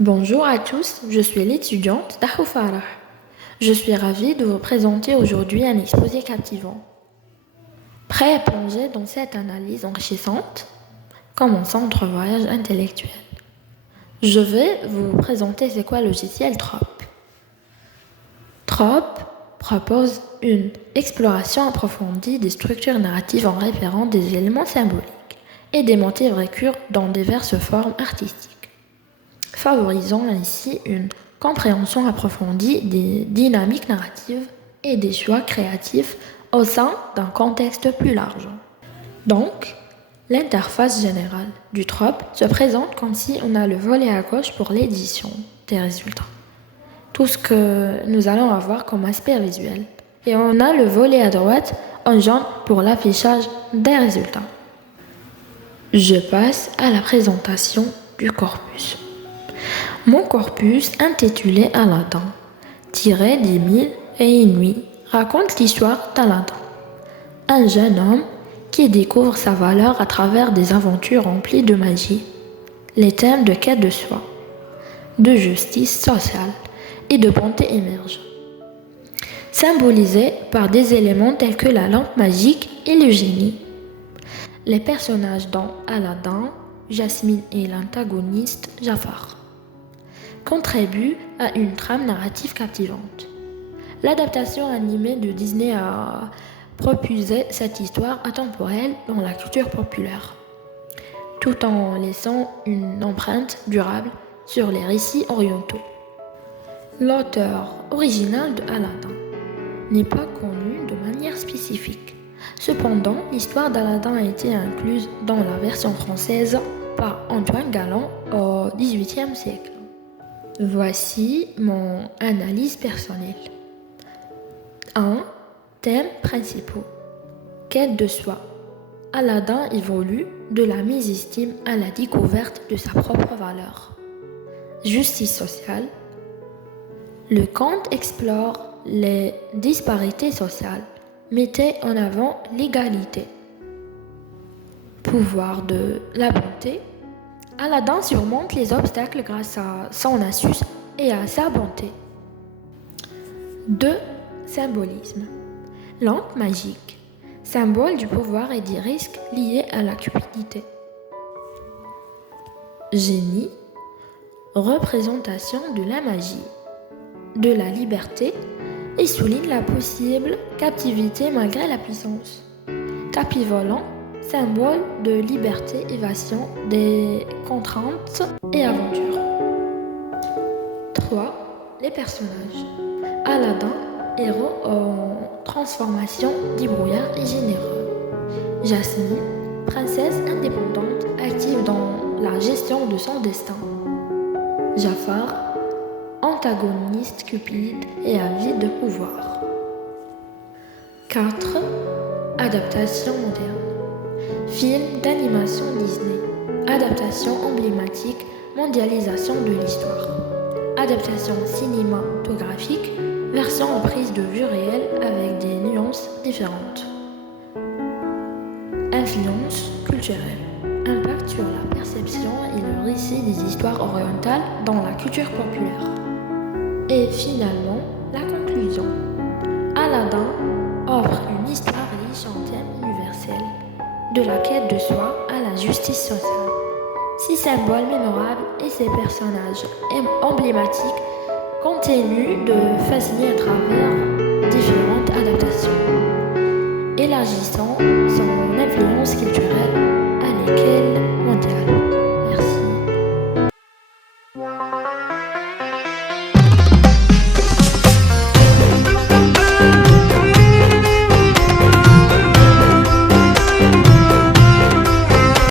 Bonjour à tous, je suis l'étudiante Dahou Farah. Je suis ravie de vous présenter aujourd'hui un exposé captivant. Prêt à plonger dans cette analyse enrichissante? Commençons notre voyage intellectuel. Je vais vous présenter c'est quoi le logiciel Trop. Trop propose une exploration approfondie des structures narratives en référant des éléments symboliques et des motifs récurrents dans diverses formes artistiques, favorisant ainsi une compréhension approfondie des dynamiques narratives et des choix créatifs au sein d'un contexte plus large. Donc, l'interface générale du Trop se présente comme si on a le volet à gauche pour l'édition des résultats, tout ce que nous allons avoir comme aspect visuel, et on a le volet à droite en jaune pour l'affichage des résultats. Je passe à la présentation du corpus. Mon corpus, intitulé Aladdin, tiré des Mille et une nuits, raconte l'histoire d'Aladdin, un jeune homme qui découvre sa valeur à travers des aventures remplies de magie. Les thèmes de quête de soi, de justice sociale et de bonté émergent, symbolisés par des éléments tels que la lampe magique et le génie. Les personnages dans Aladdin, Jasmine et l'antagoniste Jafar, contribue à une trame narrative captivante. L'adaptation animée de Disney a propulsé cette histoire intemporelle dans la culture populaire, tout en laissant une empreinte durable sur les récits orientaux. L'auteur original de Aladdin n'est pas connu de manière spécifique. Cependant, l'histoire d'Aladdin a été incluse dans la version française par Antoine Galland au XVIIIe siècle. Voici mon analyse personnelle. 1. Thèmes principaux. Quête de soi. Aladdin évolue de la mésestime à la découverte de sa propre valeur. Justice sociale. Le conte explore les disparités sociales, mettait en avant l'égalité. Pouvoir de la bonté. Aladdin surmonte les obstacles grâce à son astuce et à sa bonté. 2. Symbolisme. Lampe magique. Symbole du pouvoir et des risques liés à la cupidité. Génie. Représentation de la magie, de la liberté et souligne la possible captivité malgré la puissance. Tapis volant. Symbole de liberté, évasion des contraintes et aventures. 3. Les personnages. Aladdin, héros en transformation, débrouillard et généreux. Jasmine, princesse indépendante, active dans la gestion de son destin. Jafar, antagoniste cupide et avide de pouvoir. 4. Adaptation moderne. Film d'animation Disney. Adaptation emblématique, mondialisation de l'histoire. Adaptation cinématographique, version en prise de vue réelle avec des nuances différentes. Influence culturelle. Impact sur la perception et le récit des histoires orientales dans la culture populaire. Et finalement, la conclusion. Aladdin offre une histoire riche en thèmes universels, de la quête de soi à la justice sociale. Ses symboles mémorables et ses personnages emblématiques continuent de fasciner à travers différentes adaptations, élargissant son influence culturelle.